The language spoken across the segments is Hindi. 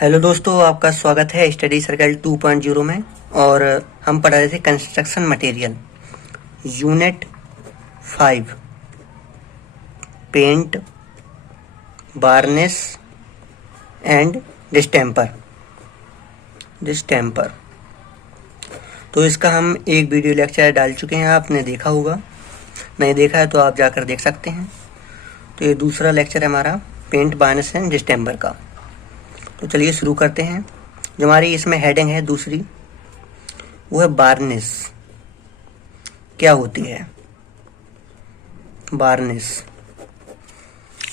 हेलो दोस्तों, आपका स्वागत है स्टडी सर्कल 2.0 में। और हम पढ़ रहे थे construction material unit 5 paint, varnish and distemper. तो इसका हम एक वीडियो लेक्चर डाल चुके हैं, आपने देखा होगा। नहीं देखा है तो आप जाकर देख सकते हैं। तो ये दूसरा लेक्चर है हमारा पेंट, वार्निश एंड डिस्टेम्पर का। तो चलिए शुरू करते हैं। जो हमारी इसमें हेडिंग है दूसरी, वो है वार्निश। क्या होती है वार्निश?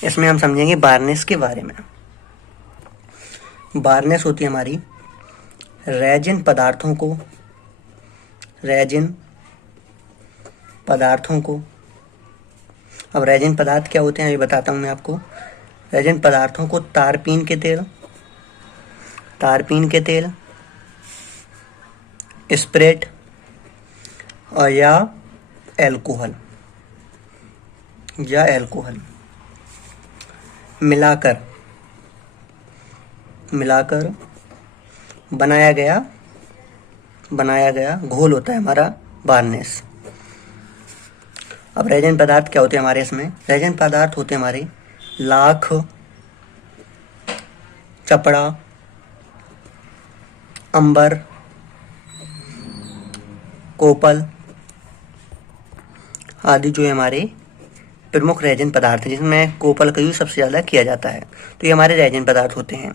इसमें हम समझेंगे वार्निश के बारे में। वार्निश होती है हमारी रेजिन पदार्थों को अब रेजिन पदार्थ क्या होते हैं ये बताता हूँ मैं आपको। रेजिन पदार्थों को तारपीन के तेल, स्प्रेट और या एल्कोहल मिलाकर बनाया गया घोल होता है हमारा वार्निश। अब रेजिन पदार्थ क्या होते हैं हमारे इसमें? रेजिन पदार्थ होते हैं हमारे लाख, चपड़ा, अंबर, कोपल आदि जो है हमारे प्रमुख रेजिन पदार्थ हैं, जिसमें कोपल का यूज सबसे ज़्यादा किया जाता है। तो ये हमारे रेजिन पदार्थ होते हैं।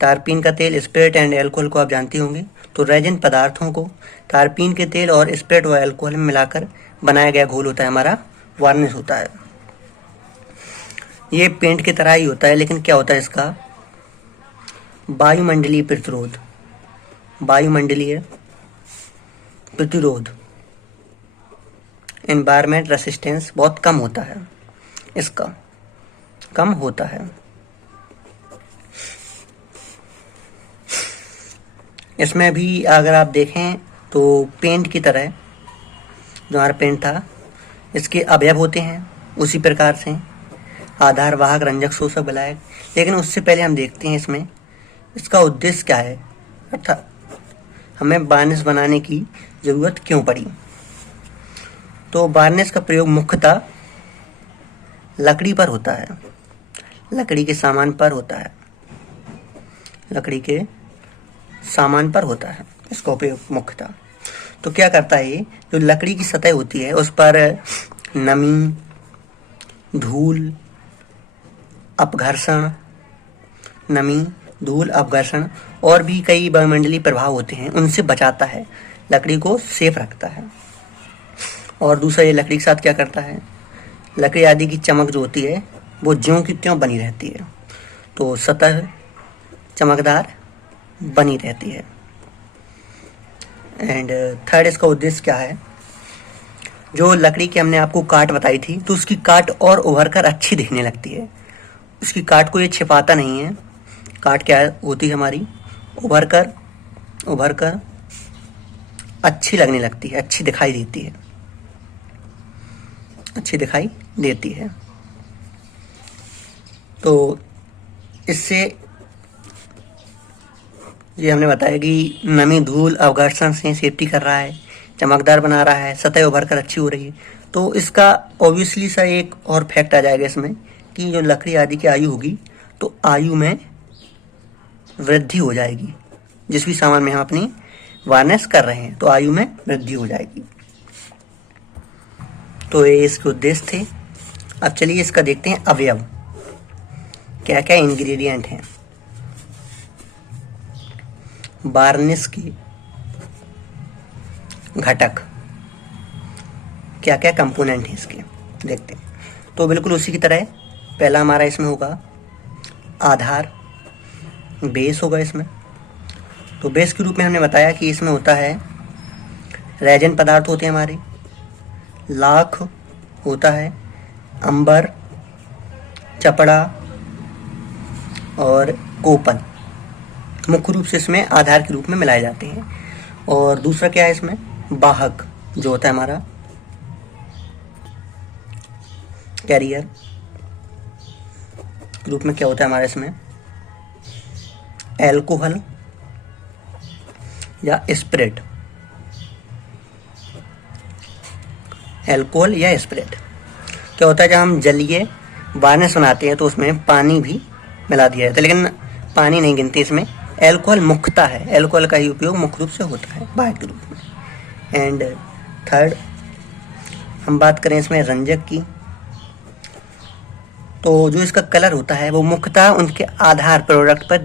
तारपीन का तेल, स्प्रिट एंड एल्कोहल को आप जानते होंगे। तो रेजिन पदार्थों को तारपीन के तेल और स्प्रिट व एल्कोहल में मिलाकर बनाया गया घोल होता है हमारा वार्निश होता है। ये पेंट की तरह ही होता है, लेकिन क्या होता है इसका? वायुमंडलीय प्रतिरोध एनवायरमेंट रेसिस्टेंस बहुत कम होता है, इसका कम होता है। इसमें भी अगर आप देखें तो पेंट की तरह जो हमारा पेंट था, इसके अवयव होते हैं उसी प्रकार से, आधार, वाहक, रंजक, शोषक, विलायक। लेकिन उससे पहले हम देखते हैं इसमें इसका उद्देश्य क्या है, अर्थात हमें वार्निश बनाने की जरूरत क्यों पड़ी। तो वार्निश का प्रयोग मुख्यतः लकड़ी पर होता है, लकड़ी के सामान पर होता है इसका उपयोग मुख्यतः। तो क्या करता है ये, जो लकड़ी की सतह होती है उस पर नमी, धूल, अपघर्षण और भी कई वायुमंडलीय प्रभाव होते हैं, उनसे बचाता है, लकड़ी को सेफ रखता है। और दूसरा, ये लकड़ी के साथ क्या करता है, लकड़ी आदि की चमक जो होती है वो ज्यों की त्यों बनी रहती है, तो सतह चमकदार बनी रहती है। एंड थर्ड, इसका उद्देश्य क्या है? जो लकड़ी की हमने आपको काट बताई थी, तो उसकी काट और उभर कर अच्छी दिखने लगती है। उसकी काट को ये छिपाता नहीं है। काट क्या होती है हमारी? उभर कर अच्छी लगने लगती है, अच्छी दिखाई देती है। तो इससे ये हमने बताया कि नमी, धूल, अपघर्षण से सेफ्टी कर रहा है, चमकदार बना रहा है, सतह उभर कर अच्छी हो रही है। तो इसका ऑब्वियसली सा एक और फैक्ट आ जाएगा इसमें कि जो लकड़ी आदि की आयु होगी, तो आयु में वृद्धि हो जाएगी। जिस भी सामान में हम अपनी वार्निश कर रहे हैं, तो आयु में वृद्धि हो जाएगी। तो ये इसके उद्देश्य थे। अब चलिए इसका देखते हैं अवयव, क्या क्या इंग्रेडिएंट हैं वार्निश के, घटक क्या क्या कंपोनेंट हैं इसके, देखते हैं। तो बिल्कुल उसी की तरह पहला हमारा इसमें होगा आधार, बेस होगा इसमें। तो बेस के रूप में हमने बताया कि इसमें होता है रेजिन पदार्थ होते हैं हमारे, लाख होता है, अंबर, चपड़ा और कोपल मुख्य रूप से इसमें आधार के रूप में मिलाए जाते हैं। और दूसरा क्या है इसमें? वाहक जो होता है हमारा कैरियर रूप में क्या होता है हमारे इसमें एल्कोहल या स्प्रिट, एल्कोहल या स्प्रिट। क्या होता है, जब हम जलीय वार्निश बनाते हैं तो उसमें पानी भी मिला दिया जाता है, लेकिन पानी नहीं गिनते इसमें, एल्कोहल मुख्यता है, एल्कोहल का ही उपयोग मुख्य रूप से होता है वाहक के रूप में। एंड थर्ड, हम बात करें इसमें रंजक की, तो जो इसका कलर होता है वो मुख्यतः उनके आधार प्रोडक्ट पर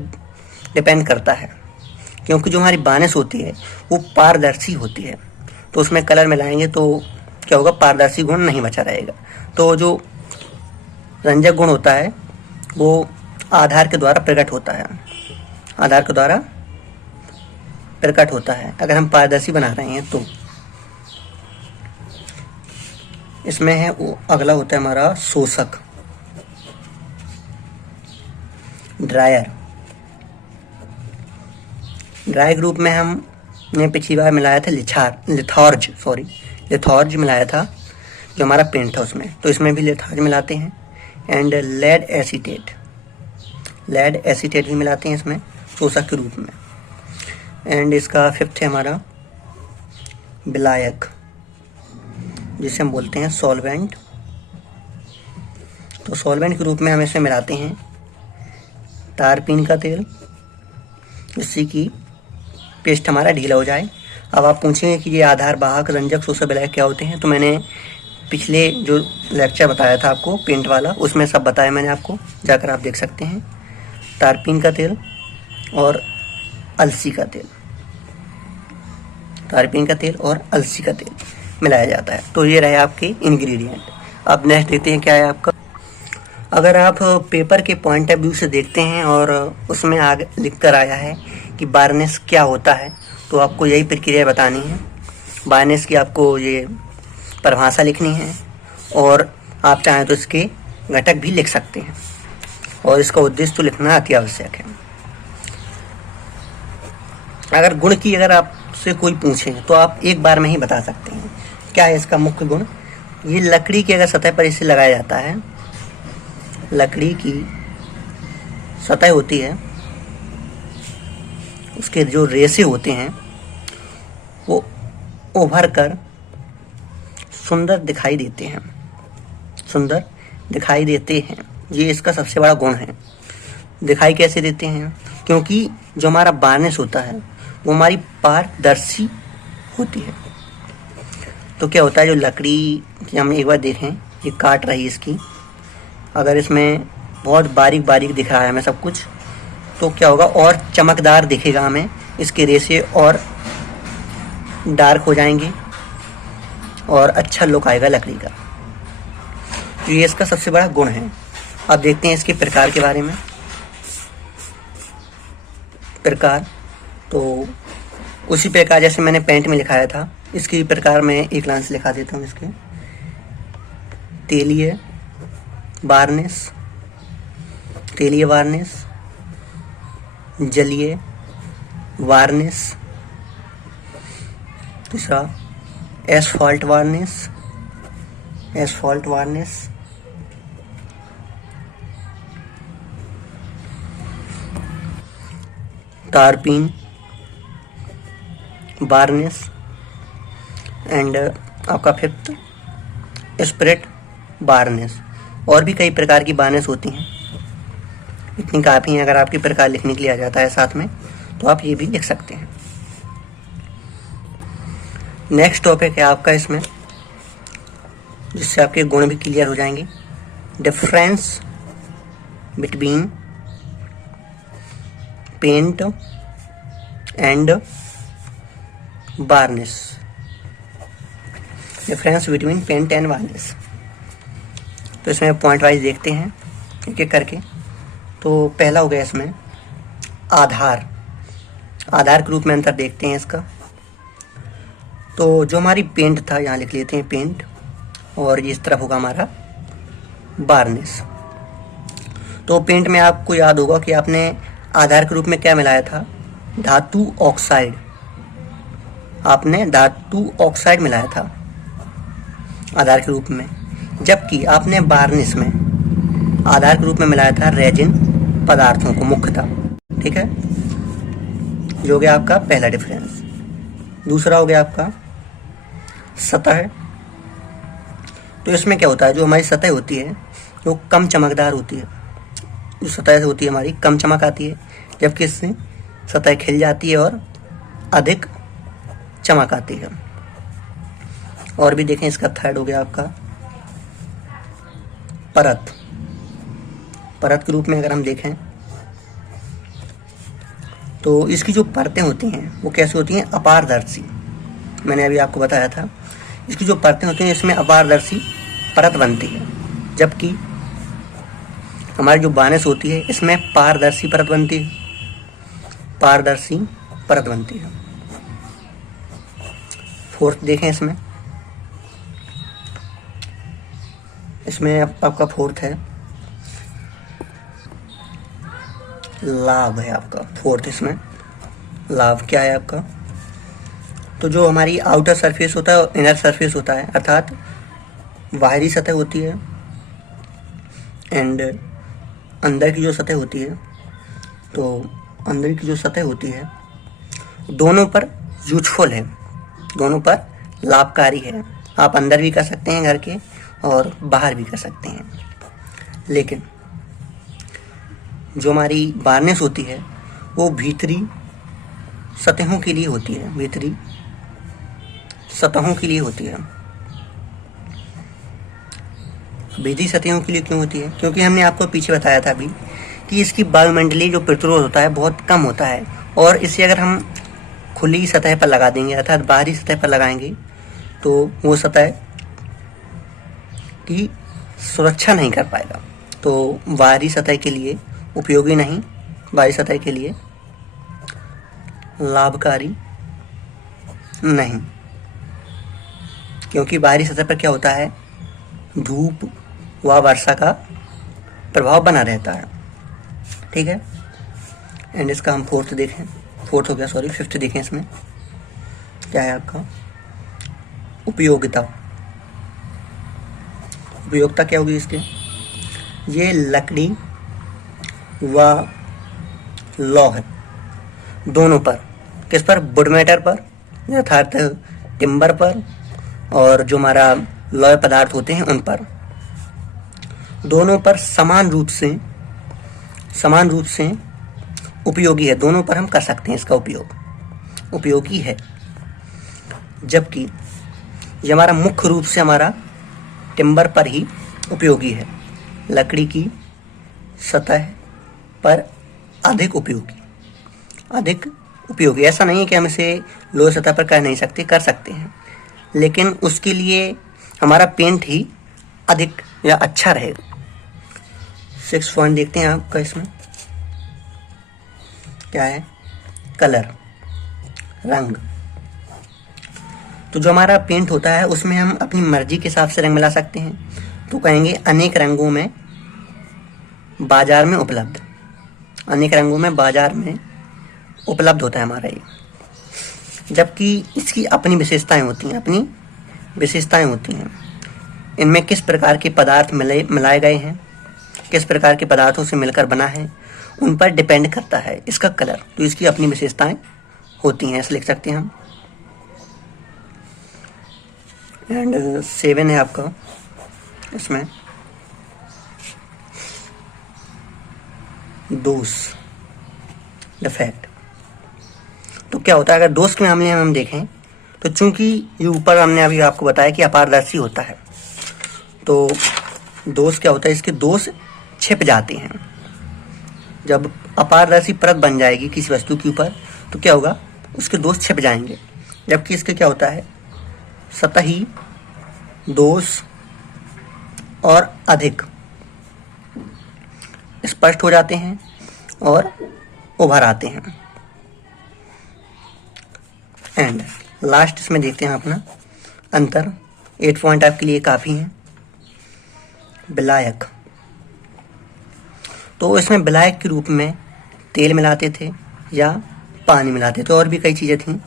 डिपेंड करता है, क्योंकि जो हमारी वार्निश होती है वो पारदर्शी होती है, तो उसमें कलर मिलाएंगे तो क्या होगा, पारदर्शी गुण नहीं बचा रहेगा। तो जो रंजक गुण होता है वो आधार के द्वारा प्रकट होता है, आधार के द्वारा प्रकट होता है अगर हम पारदर्शी बना रहे हैं तो। इसमें है वो अगला होता है हमारा शोषक, ड्रायर। ड्राई ग्रुप में हमने पिछली बार मिलाया था लिथॉर्ज मिलाया था जो हमारा पेंट था उसमें, तो इसमें भी लिथॉर्ज मिलाते हैं। एंड लेड एसीटेट भी मिलाते हैं इसमें शोषक के रूप में। एंड इसका फिफ्थ है हमारा विलायक, जिसे हम बोलते हैं सॉल्वेंट। तो सॉल्वेंट के रूप में हम इसमें मिलाते हैं तारपीन का तेल, जिससे कि पेस्ट हमारा ढीला हो जाए। अब आप पूछेंगे कि ये आधार, वाहक, रंजक, शोषक, विलायक क्या होते हैं, तो मैंने पिछले जो लेक्चर बताया था आपको पेंट वाला, उसमें सब बताया मैंने आपको, जाकर आप देख सकते हैं। तारपीन का तेल और अलसी का तेल, तारपीन का तेल और अलसी का तेल मिलाया जाता है। तो ये रहे आपके इंग्रेडिएंट। अब नेक्स्ट देखते हैं क्या है आपका। अगर आप पेपर के पॉइंट ऑफ व्यू से देखते हैं और उसमें आगे लिख कर आया है कि वार्निश क्या होता है, तो आपको यही प्रक्रिया बतानी है। वार्निश की आपको ये परिभाषा लिखनी है और आप चाहें तो इसके घटक भी लिख सकते हैं, और इसका उद्देश्य तो लिखना अति आवश्यक है। अगर गुण की अगर आपसे कोई पूछे तो आप एक बार में ही बता सकते हैं क्या है इसका मुख्य गुण। ये लकड़ी की अगर सतह पर इसे लगाया जाता है, लकड़ी की सतह होती है, उसके जो रेशे होते हैं वो उभर कर सुंदर दिखाई देते हैं, सुंदर दिखाई देते हैं। ये इसका सबसे बड़ा गुण है। दिखाई कैसे देते हैं, क्योंकि जो हमारा वार्निश होता है वो हमारी पारदर्शी होती है। तो क्या होता है, जो लकड़ी की हम एक बार देखें, ये काट रही है इसकी, अगर इसमें बहुत बारीक बारीक दिख रहा है हमें सब कुछ, तो क्या होगा, और चमकदार दिखेगा हमें, इसके रेशे और डार्क हो जाएंगे और अच्छा लुक आएगा लकड़ी का। तो ये इसका सबसे बड़ा गुण है। अब देखते हैं इसके प्रकार के बारे में। प्रकार तो उसी प्रकार जैसे मैंने पेंट में लिखाया था, इसके प्रकार में एक लाइन से लिखा देता हूँ इसके। तेलीय वार्निश, तेलीय वार्निश, जलीय वार्निश, दूसरा एसफॉल्ट वार्निश, एसफॉल्ट वार्निश, तारपीन वार्निश, एंड आपका फिफ्थ स्प्रिट वार्निश। और भी कई प्रकार की वार्निश होती हैं, इतनी काफ़ी हैं। अगर आपके प्रकार लिखने के लिए आ जाता है साथ में तो आप ये भी लिख सकते हैं। नेक्स्ट टॉपिक है आपका इसमें, जिससे आपके गुण भी क्लियर हो जाएंगे। Difference between paint and varnish, difference between paint and varnish. तो इसमें पॉइंट वाइज देखते हैं एक एक करके। तो पहला हो गया इसमें आधार, आधार के रूप में अंतर देखते हैं इसका। तो जो हमारी पेंट था, यहाँ लिख लेते हैं पेंट, और इस तरफ होगा हमारा वार्निश। तो पेंट में आपको याद होगा कि आपने आधार के रूप में क्या मिलाया था, धातु ऑक्साइड, आपने धातु ऑक्साइड मिलाया था आधार के रूप में, जबकि आपने वार्निश में आधार के रूप में मिलाया था रेजिन पदार्थों को मुख्यतः। ठीक है, जो हो गया आपका पहला डिफरेंस। दूसरा हो गया आपका सतह। तो इसमें क्या होता है, जो हमारी सतह होती है वो कम चमकदार होती है। जो सतह होती है हमारी कम चमक आती है, जबकि इससे सतह खिल जाती है और अधिक चमक आती है। और भी देखें, इसका थर्ड हो गया आपका परत। परत के रूप में अगर हम देखें तो इसकी जो परतें होती हैं वो कैसी होती हैं, अपारदर्शी। मैंने अभी आपको बताया था, इसकी जो परतें होती हैं इसमें अपारदर्शी परत बनती है, जबकि हमारी जो बानिस होती है इसमें पारदर्शी परत बनती है। पारदर्शी परत बनती है। फोर्थ देखें, इसमें आपका फोर्थ है लाभ है आपका। फोर्थ इसमें लाभ क्या है आपका, तो जो हमारी आउटर सरफेस होता है और इनर सरफेस होता है, अर्थात बाहरी सतह होती है एंड अंदर की जो सतह होती है, तो अंदर की जो सतह होती है दोनों पर यूजफुल है, दोनों पर लाभकारी है। आप अंदर भी कर सकते हैं घर के और बाहर भी कर सकते हैं। लेकिन जो हमारी बार्निश होती है वो भीतरी सतहों के लिए होती है, भीतरी सतहों के लिए होती है। भीतरी सतहों के लिए क्यों होती है, क्योंकि हमने आपको पीछे बताया था अभी कि इसकी वायुमंडलीय जो प्रतिरोध होता है बहुत कम होता है, और इसे अगर हम खुली सतह पर लगा देंगे अर्थात बाहरी सतह पर लगाएंगे तो वो सतह की सुरक्षा नहीं कर पाएगा। तो बाहरी सतह के लिए उपयोगी नहीं, बाहरी सतह के लिए लाभकारी नहीं, क्योंकि बाहरी सतह पर क्या होता है, धूप व वर्षा का प्रभाव बना रहता है। ठीक है, एंड इसका हम फोर्थ देखें, फोर्थ हो गया सॉरी, फिफ्थ देखें। इसमें क्या है आपका उपयोगिता। उपयोगिता क्या होगी इसके, ये लकड़ी व लौह दोनों पर, किस पर, वुड मैटर पर अर्थात टिम्बर पर, और जो हमारा लौह पदार्थ होते हैं उन पर, दोनों पर समान रूप से उपयोगी है। दोनों पर हम कर सकते हैं इसका उपयोग, उपयोगी है। जबकि ये हमारा मुख्य रूप से हमारा टिम्बर पर ही उपयोगी है, लकड़ी की सतह पर अधिक उपयोगी। ऐसा नहीं है कि हम इसे लो सतह पर कर नहीं सकते, कर सकते हैं, लेकिन उसके लिए हमारा पेंट ही अधिक या अच्छा रहेगा। 6 पॉइंट देखते हैं आपका, इसमें क्या है, कलर, रंग। तो जो हमारा पेंट होता है उसमें हम अपनी मर्जी के हिसाब से रंग मिला सकते हैं। तो कहेंगे अनेक रंगों में बाजार में उपलब्ध, अनेक रंगों में बाजार में उपलब्ध होता है हमारा ये, जबकि इसकी अपनी विशेषताएं होती हैं, इनमें किस प्रकार के पदार्थ मिलाए गए हैं, किस प्रकार के पदार्थों से मिलकर बना है, उन पर डिपेंड करता है इसका कलर। तो इसकी अपनी विशेषताएं होती हैं, ऐसे लिख सकते हैं हम। एंड 7 है आपका, इसमें दोष, डिफेक्ट। तो क्या होता है, अगर दोष के मामले में हम देखें तो चूंकि ये ऊपर हमने अभी आपको बताया कि अपारदर्शी होता है, तो दोष क्या होता है, इसके दोष छिप जाते हैं। जब अपारदर्शी परत बन जाएगी किसी वस्तु के ऊपर तो क्या होगा, उसके दोष छिप जाएंगे। जबकि इसके क्या होता है, सतही दोष और अधिक स्पष्ट हो जाते हैं और उभर आते हैं। एंड लास्ट इसमें देखते हैं अपना अंतर। 8 पॉइंट आपके लिए काफ़ी हैं। विलायक, तो इसमें विलायक के रूप में तेल मिलाते थे या पानी मिलाते थे, और भी कई चीज़ें थीं,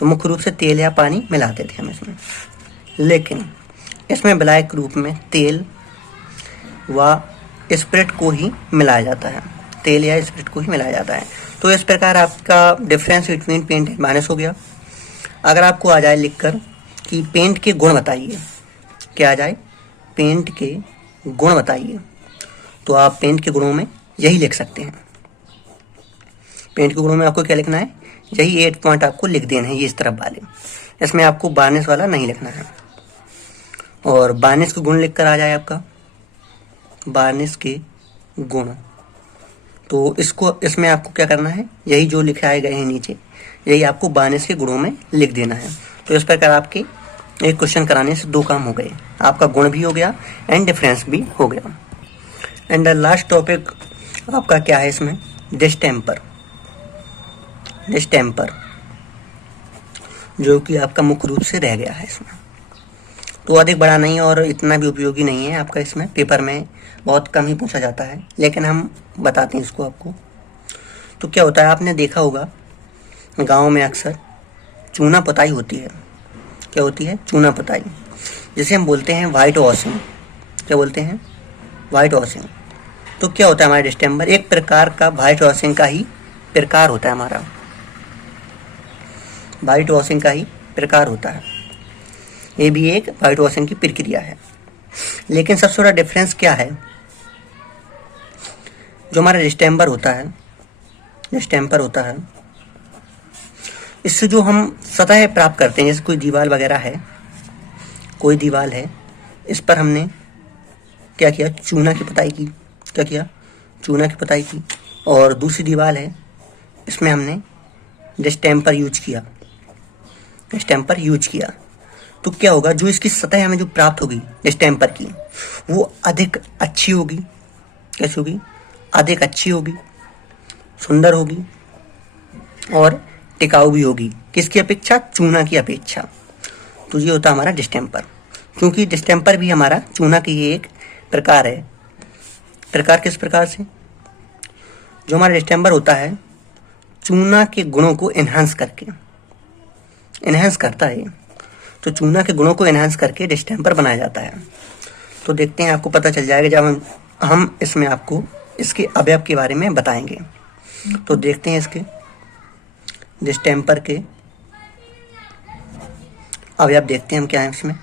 तो मुख्य रूप से तेल या पानी मिलाते थे हम इसमें। लेकिन इसमें विलायक के रूप में तेल व स्पिरिट को ही मिलाया जाता है। तेल या स्पिरिट को ही मिलाया जाता है। तो इस प्रकार आपका difference between paint and varnish हो गया। अगर आपको आ जाए लिखकर कि पेंट के गुण बताइए, क्या आ जाए, पेंट के गुण बताइए, तो आप पेंट के गुणों में यही लिख सकते हैं। पेंट के गुणों में आपको क्या लिखना है, यही 8 पॉइंट आपको लिख देना है, ये इस तरफ वाले। इसमें आपको वार्निश वाला नहीं लिखना है। और वार्निश के गुण लिख कर आ जाए आपका, वार्निश के गुण, तो इसको इसमें आपको क्या करना है, यही जो लिखाए गए हैं नीचे, यही आपको वार्निश के गुणों में लिख देना है। तो इस प्रकार आपके एक क्वेश्चन कराने से 2 काम हो गए, आपका गुण भी हो गया एंड डिफरेंस भी हो गया। एंड द लास्ट टॉपिक आपका क्या है इसमें, डिस्टेम्पर। डिस्टेम्पर जो कि आपका मुख्य रूप से रह गया है इसमें, तो अधिक बड़ा नहीं और इतना भी उपयोगी नहीं है आपका, इसमें पेपर में बहुत कम ही पूछा जाता है, लेकिन हम बताते हैं इसको आपको। तो क्या होता है, आपने देखा होगा गांव में अक्सर चूना पुताई होती है। क्या होती है, चूना पुताई, जिसे हम बोलते हैं वाइट वॉशिंग। क्या बोलते हैं, वाइट वॉशिंग। तो क्या होता है, हमारा डिस्टेम्पर एक प्रकार का वाइट वॉशिंग का ही प्रकार होता है। हमारा वाइट वॉशिंग का ही प्रकार होता है, ये भी एक वाइट वॉशिंग की प्रक्रिया है। लेकिन सबसे बड़ा डिफरेंस क्या है, जो हमारा डिस्टेम्पर होता है, डिस्टेम्पर होता है, इससे जो हम सतह प्राप्त करते हैं, जैसे कोई दीवार वगैरह है, कोई दीवार है, इस पर हमने क्या किया, चूना की पुताई की। क्या किया, चूना की पुताई की। और दूसरी दीवार है, इसमें हमने डिस्टेम्पर यूज किया, डिस्टेम्पर यूज किया। तो क्या होगा, जो इसकी सतह हमें जो प्राप्त होगी डिस्टेम्पर की, वो अधिक अच्छी होगी। कैसी होगी, अधिक अच्छी होगी, सुंदर होगी और टिकाऊ भी होगी। किसकी अपेक्षा, चूना की अपेक्षा। तो ये होता है हमारा डिस्टेम्पर, क्योंकि डिस्टेम्पर भी हमारा चूना की ही एक प्रकार है। प्रकार किस प्रकार से, जो हमारा डिस्टेम्पर होता है चूना के गुणों को एनहांस करके, एनहांस करता है। तो चूना के गुणों को एनहांस करके डिस्टेम्पर बनाया जाता है। तो देखते हैं, आपको पता चल जाएगा जब हम इसमें आपको इसके अवयव के बारे में बताएंगे। तो देखते हैं इसके डिस्टेम्पर के अवयव, देखते हैं हम क्या है इसमें,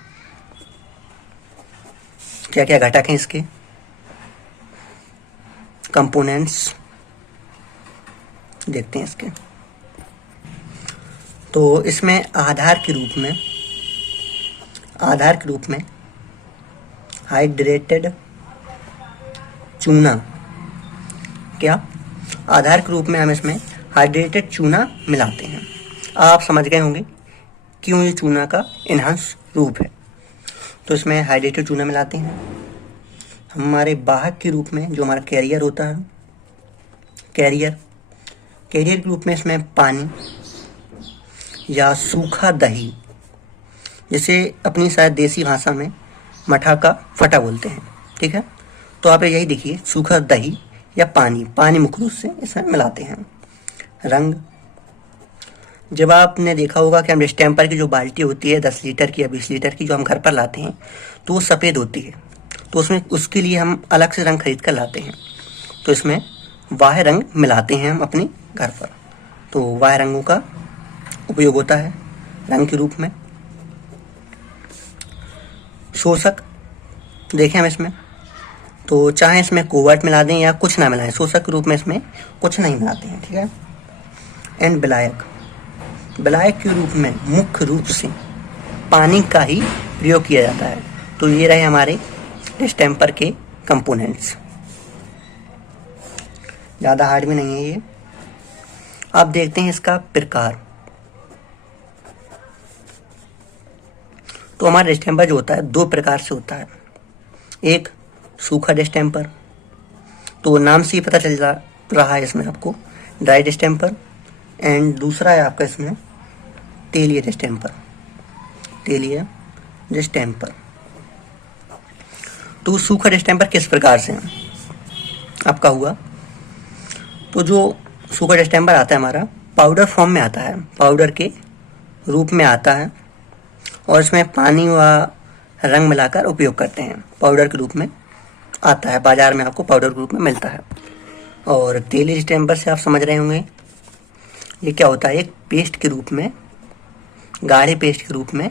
क्या क्या घटक हैं इसके, कंपोनेंट्स देखते हैं इसके। तो इसमें आधार के रूप में हाइड्रेटेड चूना, क्या, आधार के रूप में हम इसमें हाइड्रेटेड चूना मिलाते हैं। आप समझ गए होंगे क्यों ये चूना का एनहांस रूप है। तो इसमें हाइड्रेटेड चूना मिलाते हैं। हमारे वाहक के रूप में जो हमारा कैरियर होता है, कैरियर के रूप में इसमें पानी या सूखा दही, जिसे अपनी शायद देसी भाषा में मठा का फटा बोलते हैं, ठीक है। तो आप यही देखिए, सूखा दही या पानी मुख्य रूप से इसमें मिलाते हैं। रंग, जब आपने देखा होगा कि हम डिस्टेम्पर की जो बाल्टी होती है 10 लीटर की या 20 लीटर की, जो हम घर पर लाते हैं, तो वो सफ़ेद होती है। तो उसमें उसके लिए हम अलग से रंग खरीद कर लाते हैं। तो इसमें वाह रंग मिलाते हैं हम अपने घर पर। तो वाह रंगों का उपयोग होता है रंग के रूप में। शोषक देखें हम इसमें, तो चाहे इसमें कोवर्ट मिला दें या कुछ ना मिलाएं, शोषक के रूप में इसमें कुछ नहीं मिलाते हैं, ठीक है। एंड विलायक, विलायक के रूप में मुख्य रूप से पानी का ही प्रयोग किया जाता है। तो ये रहे हमारे डिस्टेम्पर के कंपोनेंट्स, ज़्यादा हार्ड भी नहीं है ये। अब देखते हैं इसका प्रकार। तो हमारा डिस्टेम्पर जो होता है 2 प्रकार से होता है। एक सूखा डिस्टेम्पर, तो नाम से ही पता चल रहा है इसमें आपको, ड्राई डिस्टेम्पर। एंड दूसरा है आपका इसमें तेलीय डिस्टेम्पर, तेलीय डिस्टेम्पर। तो सूखा डिस्टेम्पर किस प्रकार से आपका हुआ, तो जो सूखा डिस्टेम्पर आता है हमारा पाउडर फॉर्म में आता है, पाउडर के रूप में आता है, और इसमें पानी व रंग मिलाकर उपयोग करते हैं। पाउडर के रूप में आता है, बाजार में आपको पाउडर के रूप में मिलता है। और तेली डिस्टेंपर से आप समझ रहे होंगे ये क्या होता है, एक पेस्ट के रूप में, गाढ़े पेस्ट के रूप में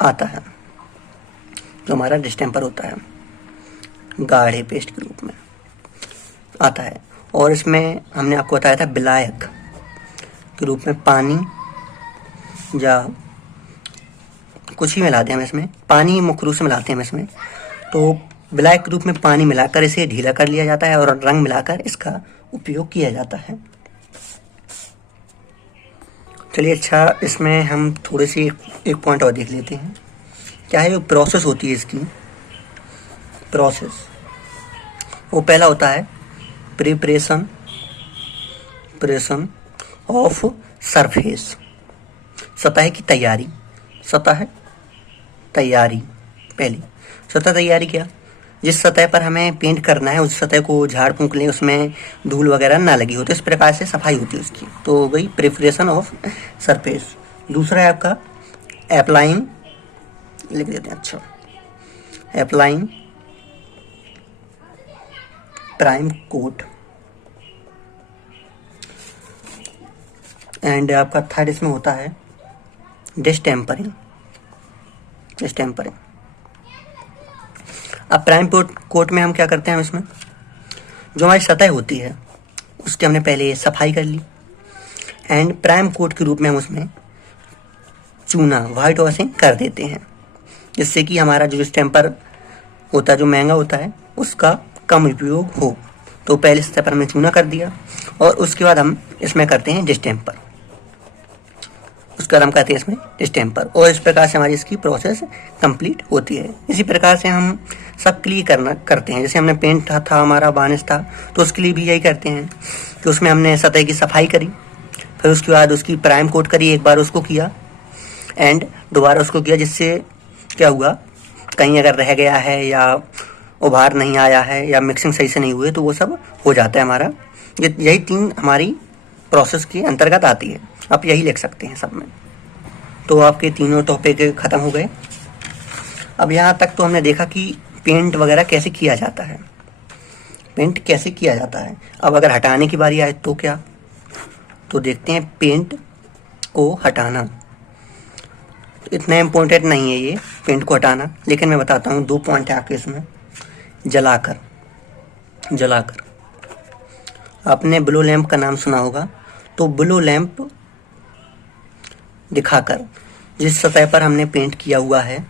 आता है जो हमारा डिस्टेंपर होता है, गाढ़े पेस्ट के रूप में आता है। और इसमें हमने आपको बताया था विलायक के रूप में पानी या कुछ ही मिलाते हैं हम इसमें, पानी मुख्य रूप से मिलाते हैं हम इसमें। तो विलायक के रूप में पानी मिलाकर इसे ढीला कर लिया जाता है और रंग मिलाकर इसका उपयोग किया जाता है। चलिए अच्छा, इसमें हम थोड़ी सी एक पॉइंट और देख लेते हैं, क्या है जो प्रोसेस होती है इसकी। प्रोसेस वो पहला होता है प्रिपरेशन ऑफ सरफेस, सतह की तैयारी। सतह तैयारी, पहली सतह तैयारी क्या, जिस सतह पर हमें पेंट करना है उस सतह को झाड़ फूंक लें, उसमें धूल वगैरह ना लगी हो, तो इस प्रकार से सफाई होती है उसकी। तो हो गई प्रिपरेशन ऑफ सरफेस। दूसरा है आपका अप्लाइंग, लिख देते हैं, अच्छा, अप्लाइंग प्राइम कोट। एंड आपका थर्ड इसमें होता है डिस्टेंपरिंग। अब प्राइम कोट में हम क्या करते हैं, इसमें जो हमारी सतह होती है उसकी हमने पहले सफाई कर ली, एंड प्राइम कोट के रूप में हम उसमें चूना, वाइट वॉशिंग कर देते हैं, जिससे कि हमारा जो डिस्टेंपर होता है, जो महंगा होता है, उसका कम उपयोग हो। तो पहले सतह पर हमने चूना कर दिया और उसके बाद हम इसमें करते हैं डिस्टेंपर, उसका हम कहते हैं इसमें डिस्टेंपर। और इस प्रकार से हमारी इसकी प्रोसेस कंप्लीट होती है। इसी प्रकार से हम सबके लिए करते हैं। जैसे हमने पेंट था हमारा वार्निश था, तो उसके लिए भी यही करते हैं कि उसमें हमने सतह की सफाई करी, फिर उसके बाद उसकी प्राइम कोट करी, एक बार उसको किया एंड दोबारा उसको किया, जिससे क्या हुआ, कहीं अगर रह गया है या उभार नहीं आया है या मिक्सिंग सही से नहीं हुई तो वो सब हो जाता है हमारा। यही तीन हमारी प्रोसेस के अंतर्गत आती है, आप यही लिख सकते हैं सब में। तो आपके तीनों टॉपिक ख़त्म हो गए। अब यहाँ तक तो हमने देखा कि पेंट वगैरह कैसे किया जाता है, पेंट कैसे किया जाता है। अब अगर हटाने की बारी आए तो क्या, तो देखते हैं पेंट को हटाना। तो इतना इम्पोर्टेंट नहीं है ये पेंट को हटाना, लेकिन मैं बताता हूँ, 2 पॉइंट है आपके इसमें। जलाकर, आपने ब्लो लैंप का नाम सुना होगा, तो ब्लो लैंप दिखाकर जिस सतह पर हमने पेंट किया हुआ है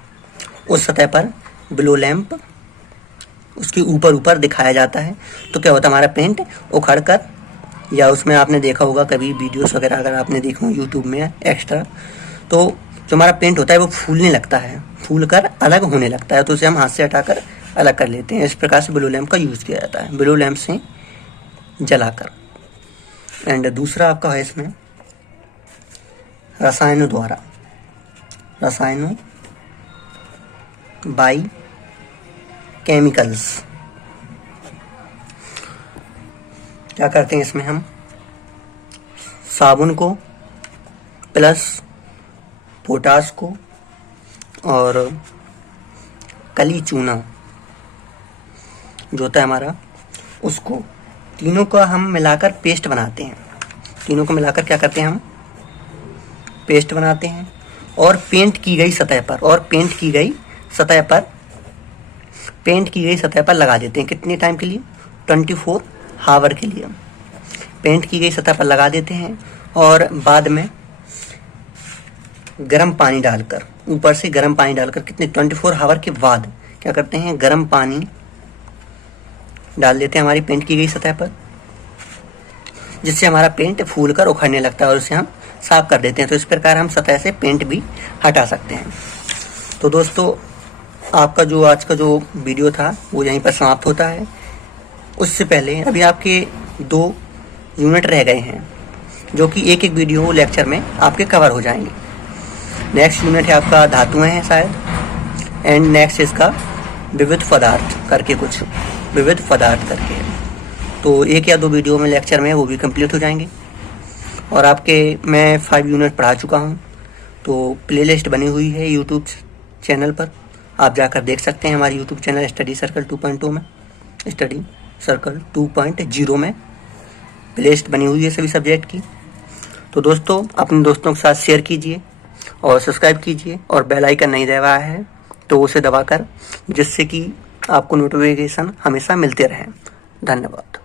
उस सतह पर ब्लो लैंप उसके ऊपर दिखाया जाता है। तो क्या होता है, हमारा पेंट उखड़ कर, या उसमें आपने देखा होगा कभी वीडियोस वगैरह अगर आपने देखा हो यूट्यूब में एक्स्ट्रा, तो जो हमारा पेंट होता है वो फूलने लगता है, फूल कर अलग होने लगता है, तो उसे हम हाथ से हटाकर अलग कर लेते हैं। इस प्रकार से ब्लो लैंप का यूज़ किया जाता है, ब्लो लैंप से जलाकर। एंड दूसरा आपका है इसमें रसायनों द्वारा, रसायनों बाई केमिकल्स। क्या करते हैं इसमें हम, साबुन को प्लस पोटाश को और कली चूना जो होता है हमारा, उसको तीनों का हम मिलाकर पेस्ट बनाते हैं। तीनों को मिलाकर क्या करते हैं हम, पेस्ट बनाते हैं और पेंट की गई सतह पर लगा देते हैं। कितने टाइम के लिए, 24 आवर के लिए पेंट की गई सतह पर लगा देते हैं। और बाद में गर्म पानी डालकर, ऊपर से गर्म पानी डालकर, कितने 24 आवर के बाद क्या करते हैं, गर्म पानी डाल देते हैं हमारी पेंट की गई सतह पर, जिससे हमारा पेंट फूल कर उखड़ने लगता है और उसे हम साफ कर देते हैं। तो इस प्रकार हम सतह से पेंट भी हटा सकते हैं। तो दोस्तों, आपका जो आज का जो वीडियो था वो यहीं पर समाप्त होता है। उससे पहले अभी आपके 2 यूनिट रह गए हैं, जो कि एक वीडियो लेक्चर में आपके कवर हो जाएंगे। नेक्स्ट यूनिट है आपका धातुएं हैं शायद, एंड नेक्स्ट इसका विविध पदार्थ करके तो 1 या 2 वीडियो में लेक्चर में वो भी कंप्लीट हो जाएंगे। और आपके मैं 5 यूनिट पढ़ा चुका हूँ, तो प्लेलिस्ट बनी हुई है यूट्यूब चैनल पर, आप जाकर देख सकते हैं हमारे यूट्यूब चैनल स्टडी सर्कल 2.0 में स्टडी सर्कल 2.0 में प्लेलिस्ट बनी हुई है सभी सब्जेक्ट की। तो दोस्तों अपने दोस्तों के साथ शेयर कीजिए और सब्सक्राइब कीजिए, और बेल आइकन नहीं दबाया है तो उसे दबाकर, जिससे कि आपको नोटिफिकेशन हमेशा मिलते रहें। धन्यवाद।